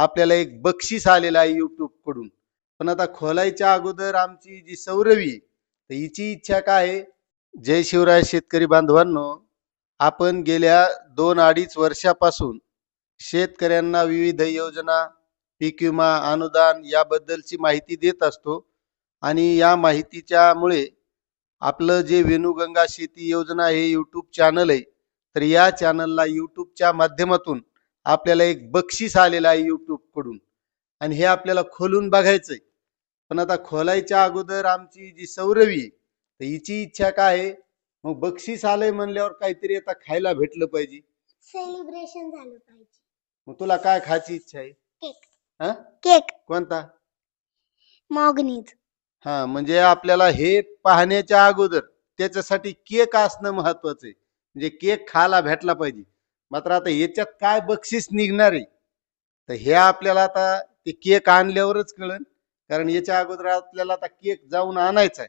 आपल्याला एक बक्षीस आलेलं आहे YouTube कडून. पण आता खोलायच्या अगोदर आमची जी सौरवी आहे, तर हिची इच्छा काय आहे? जय शिवराय शेतकरी बांधवांनो, आपण गेल्या 2-2.5 वर्षापासून शेतकऱ्यांना विविध योजना, पीक विमा, अनुदान याबद्दलची माहिती देत असतो आणि या माहितीच्यामुळे आपलं जे वेणुगंगा शेती योजना हे YouTube चॅनल आहे, तर या चॅनलला YouTubeच्या माध्यमातून आपल्याला एक बक्षीस आलेलं आहे YouTube कडून आणि हे आपल्याला खोलून बघायचंय. पण आता खोलायच्या अगोदर आमची जी सौरवी आहे, तर हिची इच्छा काय आहे? मग बक्षीस आलंय म्हणल्यावर काहीतरी आता खायला भेटलं पाहिजे. सेलिब्रेशन झालं पाहिजे. मग तुला काय खायची इच्छा आहे? केक. हा? केक. कोणता? मॉगनीज. हा, म्हणजे आपल्याला हे पाहण्याच्या अगोदर त्याच्यासाठी केक असणं महत्वाचं आहे. म्हणजे केक खायला भेटला पाहिजे. मात्र आता याच्यात काय बक्षीस निघणार आहे, तर हे आपल्याला आता ते केक आणल्यावरच कळेल. कारण याच्या अगोदर आपल्याला आता केक जाऊन आणायचा आहे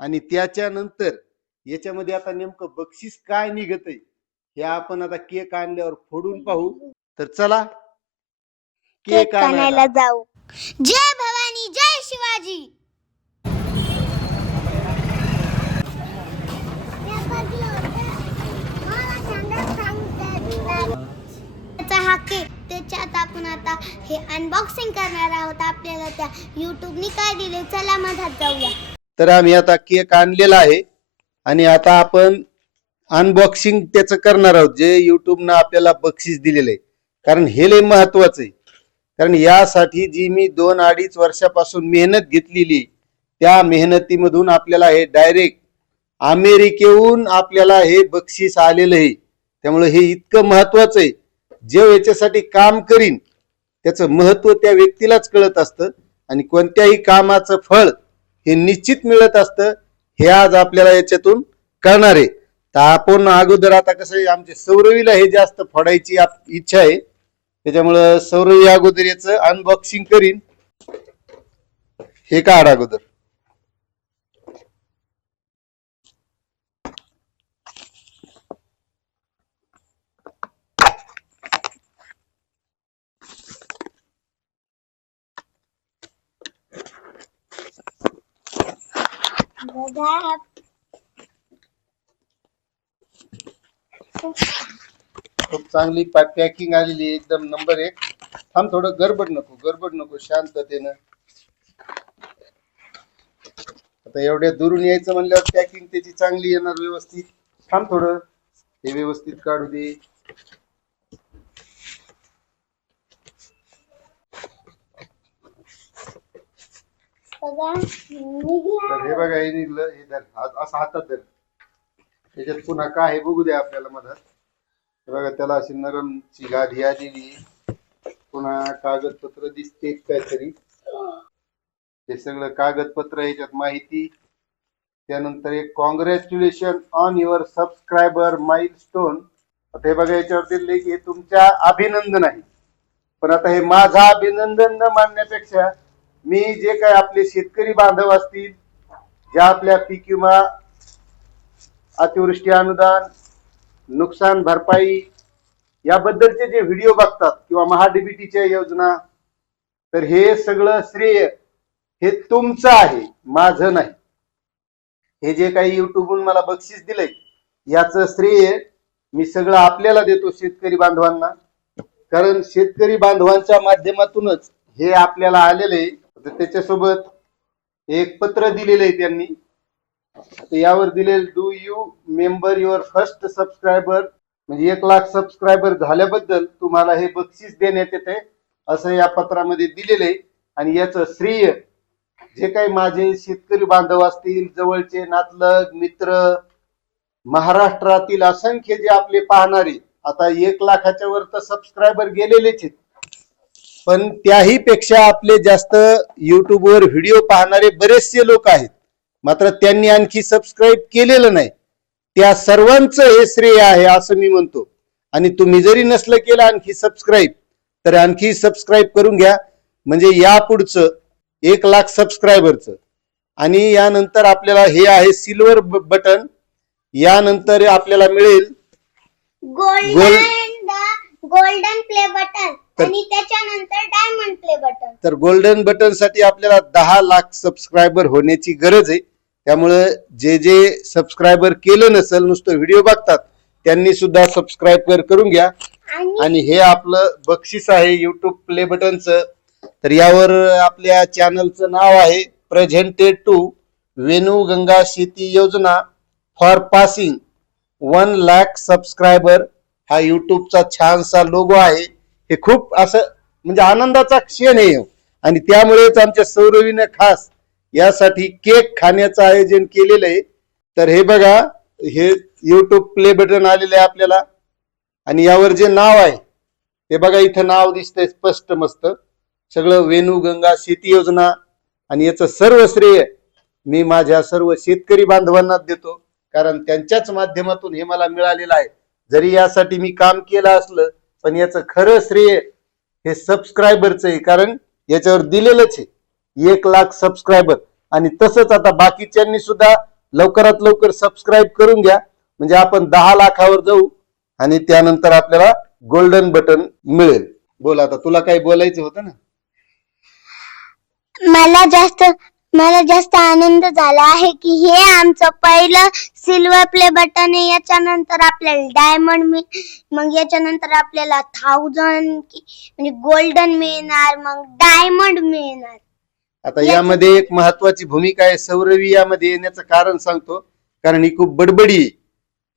आणि त्याच्यानंतर याच्यामध्ये आता नेमकं बक्षीस काय निघत आहे हे आपण आता केक आणल्यावर फोडून पाहू. तर चला केक आणायला जाऊ. जय भवानी, जय शिवाजी. हा केक, त्याच्यात आपण आता हे अनबॉक्सिंग करणार आहोत. आपल्याला त्या YouTubeने काय दिले, चला मधात जाऊया. तर आम्ही आता केक आणलेला आहे आणि आता आपण अनबॉक्सिंग त्याचं करणार आहोत, जे YouTubeनं आपल्याला बक्षीस दिलेलं आहे. कारण हे लय महत्वाचं आहे. कारण यासाठी जी मी 2-2.5 वर्षापासून मेहनत घेतलेली, त्या मेहनतीमधून आपल्याला हे डायरेक्ट अमेरिकेहून आपल्याला हे बक्षीस आलेलं आहे. त्यामुळे हे इतकं महत्वाचं आहे. जे याच्यासाठी काम करीन त्याचं महत्व त्या व्यक्तीलाच कळत असतं आणि कोणत्याही कामाचं फळ हे निश्चित मिळत असतं. हे आज आपल्याला याच्यातून कळणार आहे. तर आपण अगोदर आता कसं आहे, आमच्या सौरवीला हे जास्त फोडायची इच्छा आहे, त्याच्यामुळं सौरवी अगोदर याचं अनबॉक्सिंग करीन. हे काढ अगोदर. खूप चांगली पॅकिंग आलेली, एकदम नंबर 1. थांब, थोडं गडबड नको, शांततेनं. आता एवढ्या दुरून यायचं म्हणल्यावर पॅकिंग त्याची चांगली येणार, व्यवस्थित. थांब थोडं, हे व्यवस्थित काढू दे. तर हे बघा, हे निघलं. हे धर, असं हातात धर. त्याच्यात पुन्हा काय आहे बघू द्या आपल्याला मधात. हे बघा, त्याला अशी नरमची गादी आलेली, पुन्हा कागदपत्र दिसते काहीतरी. हे सगळं कागदपत्र, याच्यात माहिती. त्यानंतर एक congratulation on your subscriber milestone. आता हे बघा, याच्यावर दिले की हे तुमच्या अभिनंदन आहे. पण आता हे माझं अभिनंदन न मानण्यापेक्षा मी जे काय आपले शेतकरी बांधव असतील, ज्या आपल्या पीक विमा, अतिवृष्टी अनुदान, नुकसान भरपाई याबद्दलचे जे व्हिडिओ बघतात किंवा महाडीबीटीच्या योजना, तर हे सगळं श्रेय हे तुमचं आहे, माझं नाही. हे जे काही युट्यूबहून मला बक्षीस दिलंय याचं श्रेय मी सगळं आपल्याला देतो, शेतकरी बांधवांना. कारण शेतकरी बांधवांच्या माध्यमातूनच हे आपल्याला आलेलं आहे. त्याच्यासोबत एक पत्र दिलेलं आहे त्यांनी. यावर दिलेलं, do you member your first subscriber, म्हणजे 1 लाख सबस्क्रायबर झाल्याबद्दल तुम्हाला हे बक्षीस देण्यात येते, असं या पत्रामध्ये दिलेलं आहे. आणि याचं श्रेय जे काही माझे शेतकरी बांधव असतील, जवळचे नातलग मित्र, महाराष्ट्रातील असंख्य जे आपले पाहणारे, आता 1 लाखाच्या वर तर सबस्क्रायबर गेलेलेच आहेत, पण त्याही पेक्षा आपले जास्त युट्यूबवर व्हिडिओ पाहणारे बरेचसे लोक आहेत, मात्र त्यांनी आणखी सबस्क्राईब केलेलं नाही. त्या सर्वांचं हे श्रेय आहे असं मी म्हणतो. आणि तुम्ही जरी नसलं केलं आणखी सबस्क्राईब, तर आणखी सबस्क्राईब करून घ्या, म्हणजे यापुढचं 1 लाख सबस्क्रायबरचं. आणि यानंतर आपल्याला हे आहे सिल्वर बटन. यानंतर आपल्याला मिळेल गोल्डन प्ले बटन आणि त्याच्यानंतर डायमंड बटन. तर गोल्डन बटन साठी आपल्याला 10 लाख सबस्क्रायबर होण्याची गरज आहे. त्यामुळे जे जे सबस्क्रायबर केलं नसेल, नुसतं व्हिडिओ बघतात, त्यांनी सुद्धा सबस्क्राईब करून घ्या. आणि हे आपलं बक्षीस आहे युट्यूब प्ले बटनचं. तर यावर आपल्या चॅनलचं नाव आहे प्रेझेंटेड टू वेणू गंगा शेती योजना फॉर पासिंग 1 लाख सबस्क्रायबर. हा युट्यूबचा छानसा लोगो आहे. हे खूप असं म्हणजे आनंदाचा क्षण आहे. आणि त्यामुळेच आमच्या सौरवीने खास यासाठी केक खाण्याचं आयोजन केलेलं आहे. तर हे बघा, हे युट्यूब प्ले बटन आलेलं आहे आपल्याला. आणि यावर जे नाव आहे ते बघा, इथं नाव दिसतंय स्पष्ट मस्त, सगळं वेणू गंगा शेती योजना. आणि याचं सर्व श्रेय मी माझ्या सर्व शेतकरी बांधवांना देतो, कारण त्यांच्याच माध्यमातून हे मला मिळालेलं आहे. जरी यासाठी मी काम केलं असलं, पण याचं खरं श्रेय हे सबस्क्रायबरचं आहे, कारण याच्यावर दिलेलंच आहे 1 लाख सबस्क्रायबर. आणि तसंच आता बाकीच्यांनी सुद्धा लवकरात लवकर सबस्क्राईब करून घ्या, म्हणजे आपण 10 लाखावर जाऊ आणि त्यानंतर आपल्याला गोल्डन बटन मिळेल. बोल, आता तुला काही बोलायचं होतं ना. मला जास्त आनंद झाला आहे की हे आमचं पहिलं सिल्वर प्ले बटन आहे. याच्यानंतर आपल्याला डायमंड मग याच्यानंतर आपल्याला 1000 म्हणजे गोल्डन मिळणार, मग डायमंड मिळणार. आता यामध्ये एक महत्वाची भूमिका आहे सौरवी यामध्ये येण्याचं कारण सांगतो, कारण ही खूप बडबडी आहे.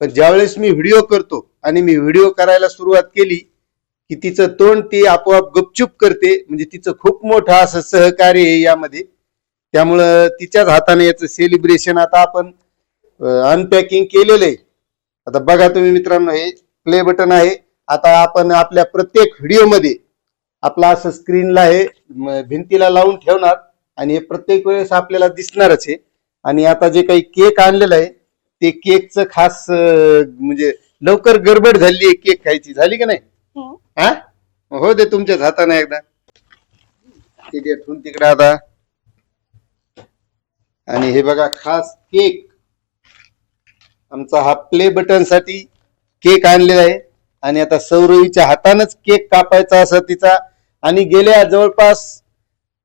पण ज्यावेळेस मी व्हिडिओ करतो आणि मी व्हिडिओ करायला सुरुवात केली की तिचं तोंड ती आपोआप गपचूप करते. म्हणजे तिचं खूप मोठं असं सहकार्य आहे यामध्ये. त्यामुळं तिच्याच हाताने याचं सेलिब्रेशन आता आपण अनपॅकिंग केलेलं आहे. आता बघा तुम्ही मित्रांनो, हे प्ले बटन आहे. आता आपण आपल्या प्रत्येक व्हिडिओमध्ये आपला असं स्क्रीनला हे भिंतीला लावून ठेवणार आणि हे प्रत्येक वेळेस आपल्याला दिसणारच आहे. आणि आता जे काही केक आणलेलं आहे ते केकचं खास म्हणजे लवकर गडबड झाली आहे केक खायची, झाली का नाही? हा, हो दे तुमच्याच हाताने एकदा ते ठेवून तिकडे आता. आणि हे बघा, खास केक आमचा हा प्ले बटन साठी केक आणलेला आहे. आणि आता सौरवीच्या हातानच केक कापायचा असा तिचा. आणि गेल्या जवळपास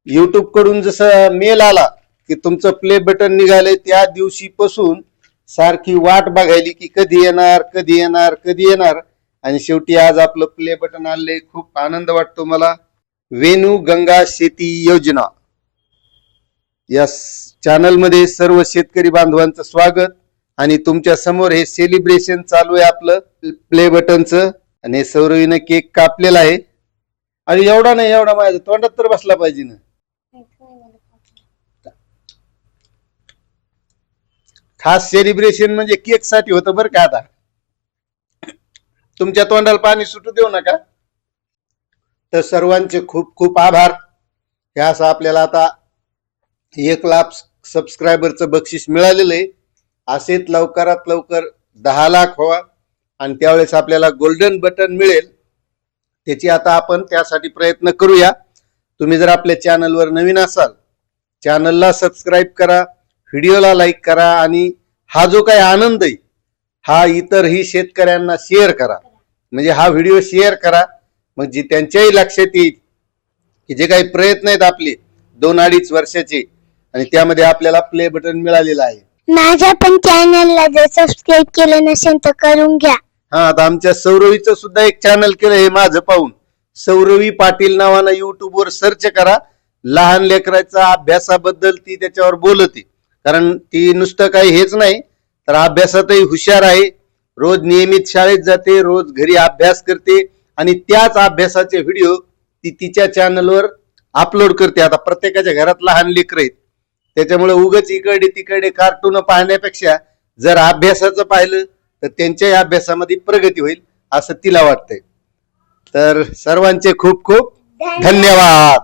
युट्यूब कडून जसं मेल आला की तुमचं प्ले बटन निघालंय, त्या दिवशीपासून सारखी वाट बघायली की कधी येणार कधी येणार कधी येणार. आणि शेवटी आज आपलं प्ले बटन आणले. खूप आनंद वाटतो मला. वेणू गंगा शेती योजना या चॅनल मध्ये सर्व शेतकरी बांधवांचं स्वागत. आणि तुमच्या समोर हे सेलिब्रेशन चालू आहे आपलं प्ले बटनचं. आणि सौरवीने केक कापलेला आहे. आणि एवढा नाही, एवढा माझ्या तोंडात तर बसला पाहिजे ना. खास सेलिब्रेशन म्हणजे केक साठी होतं बरं का. आता तुमच्या तोंडाला पाणी सुटू देऊ नका. तर सर्वांचे खूप खूप आभार. हे असं आपल्याला आता 1 लाख सबस्क्रायबरचं बक्षीस मिळालेलं आहे. असेच लवकरात लवकर 10 लाख व्हावा आणि त्यावेळेस आपल्याला गोल्डन बटन मिळेल. त्याची आता आपण त्यासाठी प्रयत्न करूया. तुम्ही जर आपल्या चॅनलवर नवीन असाल, चॅनलला सबस्क्राईब करा, व्हिडिओला लाईक करा. आणि हा जो काही आनंद आहे हा इतरही शेतकऱ्यांना शेअर करा. म्हणजे हा व्हिडिओ शेअर करा, म्हणजे त्यांच्याही लक्षात येईल की जे काही प्रयत्न आहेत आपले 2-2.5 वर्षाचे, आणि त्यामध्ये आपल्याला प्ले बटन मिळालेलं आहे. माझ्या पण चॅनलला जर सबस्क्राईब केलं नसेल तर करून घ्या. हा, आता आमच्या सौरवीचं सुद्धा एक चॅनल केलं हे माझं पाहून. सौरवी पाटील नावानं युट्यूब वर सर्च करा. लहान लेकराच्या अभ्यासाबद्दल ती त्याच्यावर बोलते, कारण ती नुसतं काही हेच नाही तर अभ्यासातही हुशार आहे. रोज नियमित शाळेत जाते, रोज घरी अभ्यास करते आणि त्याच अभ्यासाचे व्हिडिओ ती तिच्या चॅनलवर अपलोड करते. आता प्रत्येकाच्या घरात लहान लेकर आहेत, त्याच्यामुळे उगाच इकडे तिकडे कार्टून पाहण्यापेक्षा जर अभ्यासाचं पाहिलं तर त्यांच्याही अभ्यासामध्ये प्रगती होईल असं तिला वाटतंय. तर सर्वांचे खूप खूप धन्यवाद.